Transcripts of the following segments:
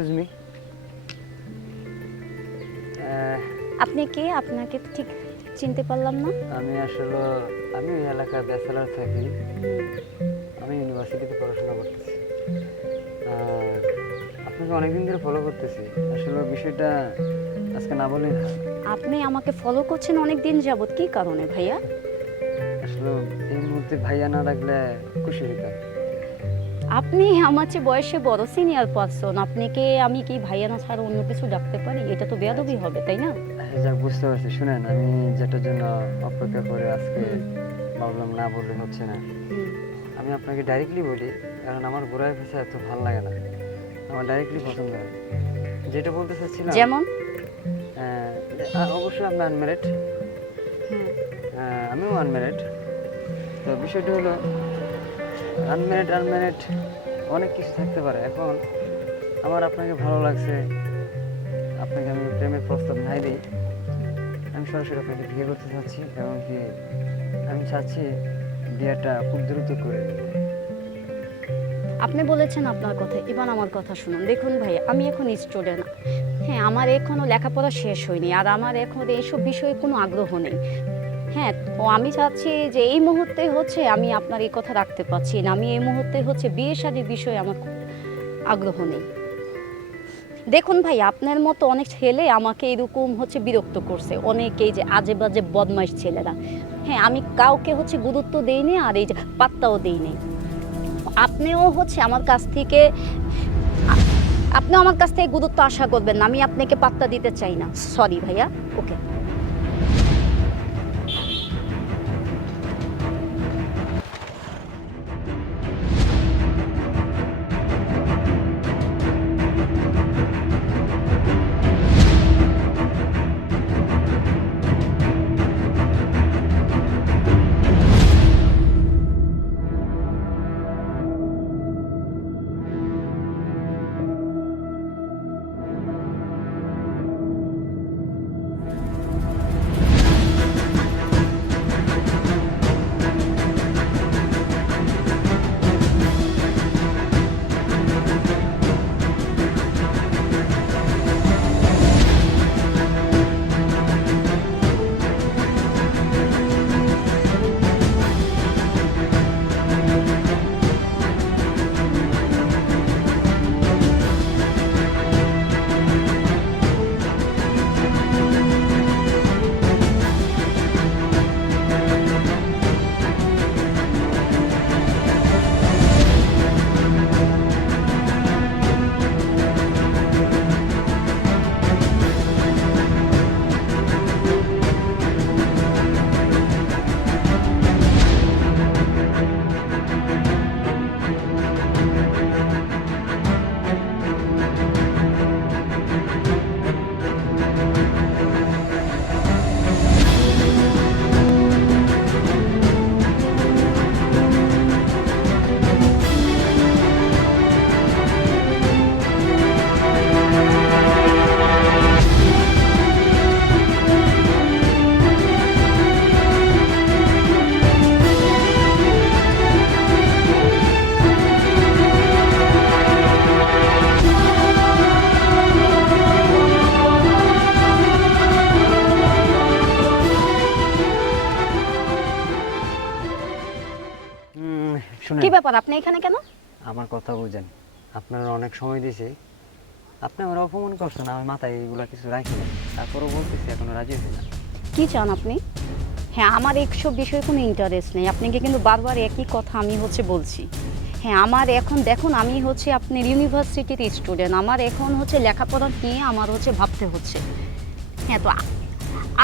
Excuse me, আপনি কে? আপনাকে তো ঠিক চিনতে পারলাম না। আমি আসলে আমি এই এলাকায় ব্যাচেলার থাকি। আমি ইউনিভার্সিটিতে পড়াশোনা করতেছি। আপনাকে অনেকদিন ধরে ফলো করতেছি। আসলে বিষয়টা আজকে না বললেই না। আপনি আমাকে ফলো করছেন অনেক দিন যাবত, কি কারণে ভাইয়া? আসলে এই মুহূর্তে ভাইয়া না ডাকলে খুশি হইতাম। আপনি আমার চেয়ে বয়সে বড়, সিনিয়র পারসন, আপনাকে আমি কি ভাইয়া না ছাড়া অন্য কিছু ডাকতে পারি? এটা তো বেয়াদবি হবে, তাই না? যাক, বুঝতে পারছি। শুনেন, আমি যেটার জন্য অপেক্ষা করে আজকে ভাবলাম না বললে হচ্ছে না। আমি আপনাকে ডাইরেক্টলি বলি, কারণ আমার ঘোরায় ফেসে এত ভালো লাগে না। আমার ডাইরেক্টলি পছন্দ হয়। যেটা বলতে চাচ্ছিলাম, যেমন? অবশ্যই আপনি আনম্যারিড, আমিও আনম্যারিড। তো বিষয়টা হলো, আনম্যারিড অনেক কিছু থাকতে পারে। এখন আমার আপনাকে ভালো লাগছে, আপনাকে আমি প্রেমের প্রস্তাব নাই দিই, আমি সরাসরি আপনাকে বিয়ে করতে চাচ্ছি। এমনকি আমি চাচ্ছি বিয়েটা খুব দ্রুত করে দিই। আপনি বলেছেন আপনার কথা, এবার আমার কথা শুনুন। দেখুন ভাই, আমি এখন স্টুডেন্ট। হ্যাঁ, আমার এখনো লেখাপড়া শেষ হয়নি, আর আমার এখন এইসব বিষয়ে কোনো আগ্রহ নেই। হ্যাঁ, তো আমি চাচ্ছি যে এই মুহূর্তে হচ্ছে আমি আপনার এই কথা রাখতে পারছি না। আমি এই মুহূর্তে হচ্ছে বিয়ে শাদীর বিষয়ে আমার আগ্রহ নেই। দেখুন ভাই, আপনার মতো অনেক ছেলে আমাকে এরকম হচ্ছে বিরক্ত করছে, অনেকেই যে আজে বাজে বদমাইশ ছেলেরা। হ্যাঁ, আমি কাউকে হচ্ছে গুরুত্ব দেইনি, আর এই যে পাত্তাও দেইনি। আপনিও হচ্ছে আমার কাছ থেকে আপনিও আমার কাছ থেকে গুরুত্ব আশা করবেন না। আমি আপনাকে পাত্তা দিতে চাই না। সরি ভাইয়া। ওকে। শুনেন, কি ব্যাপার, আপনি এখানে কেন? আমার কথা বুঝেন। আপনারা অনেক সময় দিয়েছি, আপনি আমার অপমান করছেন, আমার মাথায় এইগুলা কিছু রাখি না। তারপরও বলতেছি এখনো রাজি হই না। কি চান আপনি? হ্যাঁ, আমার এইসব বিষয়ে কোনো ইন্টারেস্ট নেই। আপনাকে কিন্তু বারবার একই কথা আমি হচ্ছে বলছি। হ্যাঁ, আমার এখন দেখুন, আমি হচ্ছে আপনার ইউনিভার্সিটির স্টুডেন্ট। আমার এখন হচ্ছে লেখাপড়া নিয়ে আমার হচ্ছে ভাবতে হচ্ছে। হ্যাঁ, তো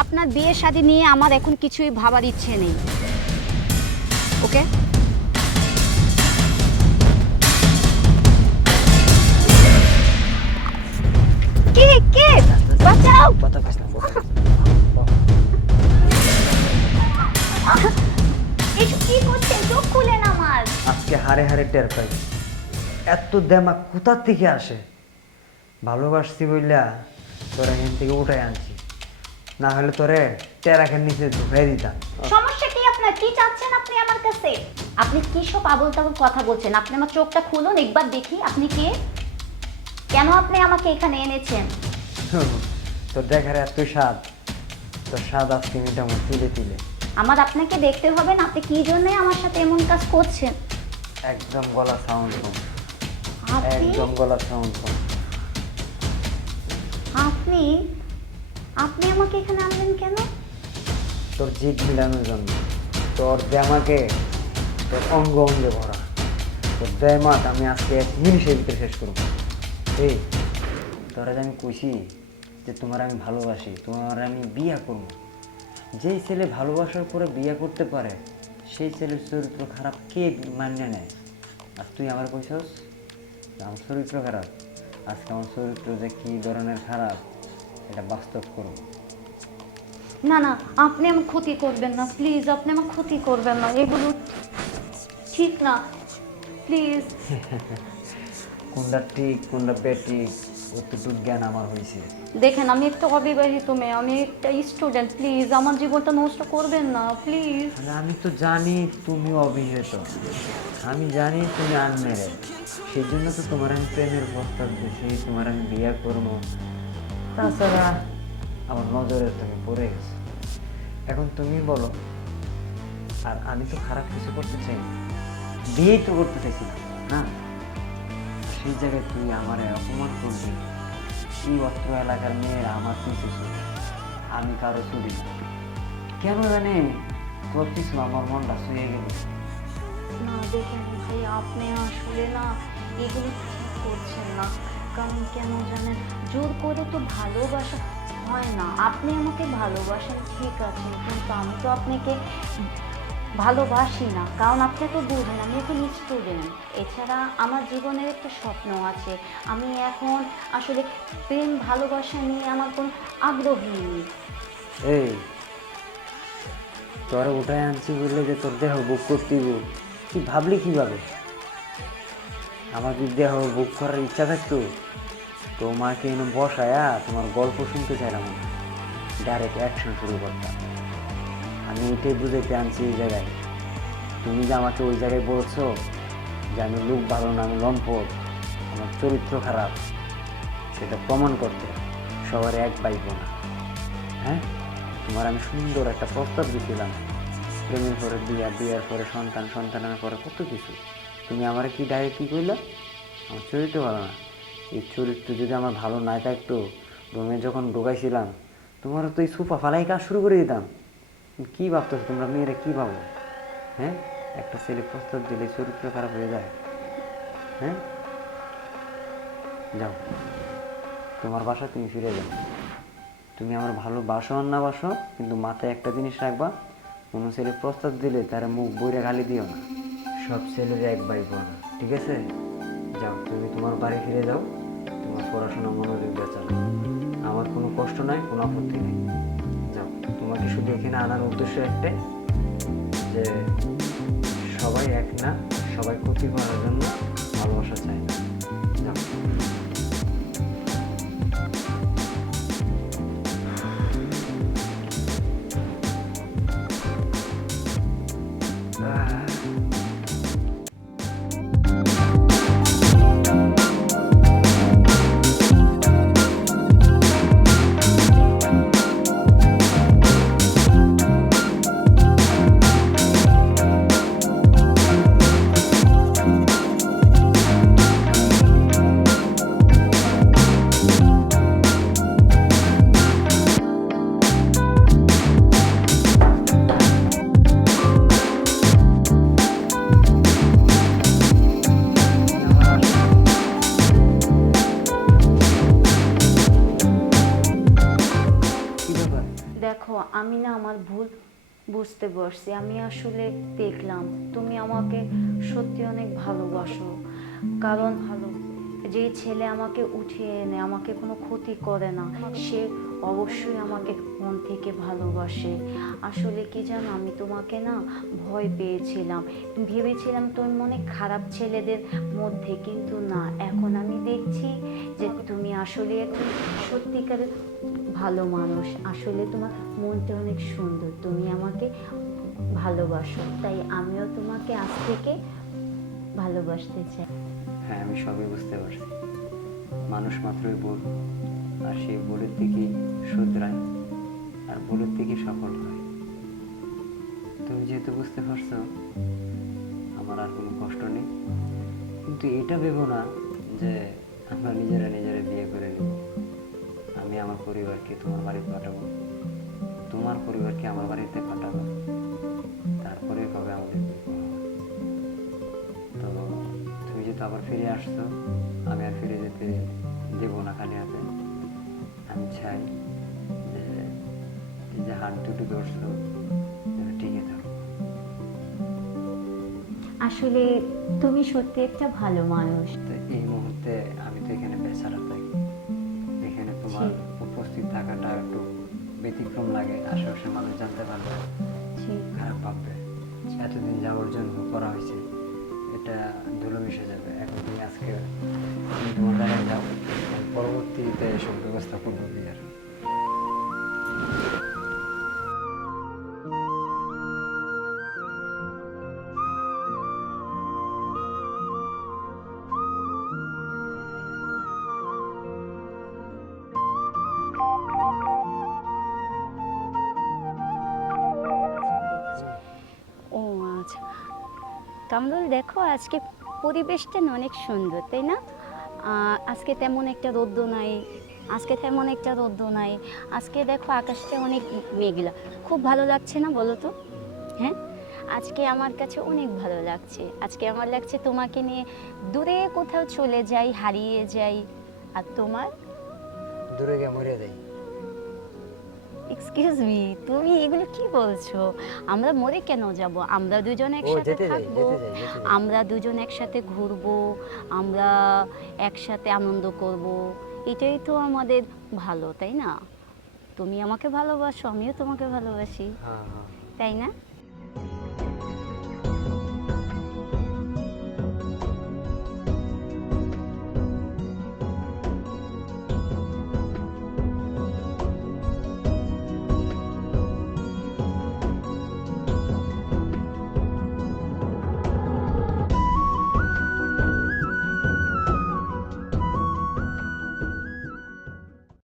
আপনার বিয়ে শাদী নিয়ে আমার এখন কিছুই ভাবার ইচ্ছে নেই। ওকে। কে কে বাঁচাও! কথা কইস না, এসব কি করছেন? চোখ খুলেন আমার। আজকে হারে হারে টের পাই এত দেমাগ কোথা থেকে আসে। ভালোবাসছি বললা তোরা এখান থেকে উঠাই আনছি, না হলে তোরে টেরাকের নিচে ঢুকাই দিতাম। সমস্যা কি আপনার? কি চাচ্ছেন আপনি আমার কাছে? আপনি কি সব আবল তাবল কথা বলছেন? আপনি আমার চোখটা খুলুন, একবার দেখি আপনি কে। কেন আপনি আমাকে এখানে এনেছেন? তোর দেখার এত স্বাদ, তোর স্বাদ আজকে মিটামো তিলে তিলে। আমার আপনাকে দেখতে হবে না, আপনি কি জন্য আমার সাথে এমন কাজ করছেন? একদম গলা সাউন্ড কম, আপনি একদম গলা সাউন্ড কম। আপনি আপনি আমাকে এখানে আনলেন কেন? তোর জিদ মিলানোর জন্য। তোর দেমাকে, তোর অঙ্গ অঙ্গে ভরা, তোর দেমাক আমি আজকে 1 মিনিটের ভিতরে শেষ করবো। এই তোরা যে আমি কইছি যে তোমার আমি ভালোবাসি, তোমার আমি বিয়া করবো। যেই ছেলে ভালোবাসার পরে বিয়া করতে পারে সেই ছেলের চরিত্র খারাপ কে মান্য নেয়? আর তুই আমার কইছস আমার চরিত্র খারাপ। আজকে আমার চরিত্র যে কী ধরনের খারাপ এটা বাস্তব করবো। না না, আপনি আমার ক্ষতি করবেন না প্লিজ, আপনি আমার ক্ষতি করবেন না, এগুলো ঠিক না প্লিজ। কোনটা ঠিক কোনটা বেঠিক অতটুকু জ্ঞান আমার হয়েছে। দেখেন আমি একটা অবিবাহিত মেয়ে, আমি একটা স্টুডেন্ট, প্লিজ আমার জীবনটা নষ্ট করবেন না প্লিজ। মানে আমি তো জানি তুমি অবিহিত, আমি জানি তুমি আনমেরে, সেই জন্য তো তোমার আমি প্রেমের প্রস্তাব দিয়েছি, তোমার আমি বিয়ে করবো। তাছাড়া আমার নজরে তুমি পড়ে গেছো, এখন তুমি বলো। আর আমি তো খারাপ কিছু করতে চাই না, বিয়েই তো করতে চাইছি না, না? সেই জায়গায় তুই আমার অপমান করবি? এই অস্ত্র এলাকার মেয়েরা আমার পিছু ছুটে, আমি কারো ছুটি না। কেন জানি তোর পিছু আমার মনটা ছুঁয়ে গেল। না দেখেন ভাই, আপনি আসলে না এগুলো ঠিক করছেন না। কারণ কেন জানেন, জোর করে তো ভালোবাসা হয় না। আপনি আমাকে ভালোবাসেন ঠিক আছে, কিন্তু আমি তো আপনাকে ভালোবাসি না, কারণ আপনি তো বুঝেন আমি এখন স্টুডেন্ট। এছাড়া আমার জীবনের একটা স্বপ্ন আছে, আমি এখন আসলে প্রেম ভালোবাসা নিয়ে আমার কোনো আগ্রহী নেই। এই তোর উঠায় আনছি বললে যে তোর দেহ বুক করতেইব, তুই ভাবলি কিভাবে? আমার যদি দেহ বুক করার ইচ্ছা থাকতো তোমাকে এনে বসায়া তোমার গল্প শুনতে চাইলাম না, ডাইরেক্ট অ্যাকশন শুরু করতাম। আমি এটাই বুঝাইতে আনছি এই জায়গায়। তুমি যে আমাকে ওই জায়গায় বলছো যে আমি লোক ভালো না, আমি লম্পট, আমার চরিত্র খারাপ, সেটা প্রমাণ করতে সবার এক পাইব না। হ্যাঁ, তোমার আমি সুন্দর একটা প্রস্তাব দিয়েছিলাম, প্রেমের পরে বিয়া, বিয়ার পরে সন্তান, সন্তানের পরে কত কিছু। তুমি আমার কি ডাইরেক্ট কী করলে? আমার চরিত্র ভালো না। এই চরিত্র যদি আমার ভালো না থাকতো, রুমে যখন ঢোকাইছিলাম তোমার তো এই সোফা ফালাই কাজ শুরু করে দিতাম। কী ভাবতো তোমরা মেয়েরা, কী ভাবো? হ্যাঁ, একটা ছেলে প্রস্তাব দিলে চরিত্র খারাপ হয়ে যায়। হ্যাঁ, যাও তোমার বাসা, তুমি ফিরে যাও। তুমি আমার ভালোবাসো আর না বাসো, কিন্তু মাথায় একটা জিনিস রাখবা, কোনো ছেলে প্রস্তাব দিলে তার মুখ বইরে গালি দিও না। সব ছেলের এক ভাই বোন, ঠিক আছে? যাও তুমি তোমার বাড়ি ফিরে যাও, তোমার পড়াশোনা মনোযোগ দিয়ে চালাও। আমার কোনো কষ্ট নাই, কোনো আপত্তি নেই। যাও, তোমাকে শুধু এখানে আনার উদ্দেশ্য একটাই, যে সবাই এক না, সবাই ক্ষতি করার জন্য ভালোবাসা চায় না। যাও। কি ব্যাপার? দেখো আমি না আমার ভুল বুঝতে পারছি। আমি আসলে দেখলাম তুমি আমাকে সত্যি অনেক ভালোবাসো, কারণ যে ছেলে আমাকে উঠিয়ে এনে আমাকে কোনো ক্ষতি করে না, সে অবশ্যই আমাকে মন থেকে ভালোবাসে। আসলে কি জানো, আমি তোমাকে না ভয় পেয়েছিলাম, ভেবেছিলাম তুমি মনে খারাপ ছেলেদের মধ্যে, কিন্তু না, এখন আমি দেখছি যে তুমি আসলে একজন সত্যিকারের ভালো মানুষ। আসলে তোমার মনটা অনেক সুন্দর, তুমি আমাকে ভালোবাসো, তাই আমিও তোমাকে আজ থেকে ভালোবাসতে চাই। হ্যাঁ, আমি সবই বুঝতে পারছি। মানুষ মাত্রই ভুল, আর সেই ভুলের দিকেই শুধরায়, আর ভুলের দিকেই সফল হয়। তুমি যেহেতু বুঝতে পারছো আমার আর কোনো কষ্ট নেই, কিন্তু এটা ভেবো না যে আমরা নিজেরা নিজেরা বিয়ে করে নিব। আমি আমার পরিবারকে তোমার বাড়িতে পাঠাবো, তোমার পরিবারকে আমার বাড়িতে পাঠাবো, তারপরে হবে আমাদের বিয়ে। তো তুমি যেহেতু আবার ফিরে আসছো, আমি আর ফিরে যেতে দেবো না খালি হাতে। আমি চাই যে এই যে হাত দুটো ধরছো যেন টিকে থাকো। আসলে তুমি সত্যি একটা ভালো মানুষ। তো এই মুহূর্তে আমি তো এখানে বেচারা থাকি, এখানে তোমার জি। উপস্থিত থাকাটা একটু ব্যতিক্রম লাগে। আশেপাশের মানুষ জানতে পারবে, জি। খারাপ ভাববে। এতদিন যাওয়ার জন্য করা হয়েছে, এটা ধুলো মিশে যাবে। এখন তুমি আজকে তুমি তোমার জায়গায় যাও, আমি পরবর্তীতে এসব ব্যবস্থা করবো বিয়ার। ও আচ্ছা, কামরুল দেখো আজকে পরিবেশটা না অনেক সুন্দর, তাই না? আজকে তেমন একটা রোদ্দু নাই, আজকে দেখো আকাশটা অনেক মেঘলা। খুব ভালো লাগছে না বলো তো? হ্যাঁ, আজকে আমার কাছে অনেক ভালো লাগছে। আজকে আমার লাগছে তোমাকে নিয়ে দূরে কোথাও চলে যাই, হারিয়ে যাই। আর তোমার? দূরে গিয়ে মরে যাই। এক্সকিউজ মি, তুমি এগুলো কি বলছো? আমরা মরে কেন যাব? আমরা দুজন একসাথে যেতে যাই, থাকবো, যেতে যাই, যেতে যাই। আমরা দুজন একসাথে ঘুরবো, আমরা একসাথে আনন্দ করব। এটাই তো আমাদের ভালো, তাই না? তুমি আমাকে ভালোবাসো, আমিও তোমাকে ভালোবাসি, হ্যাঁ হ্যাঁ, তাই না?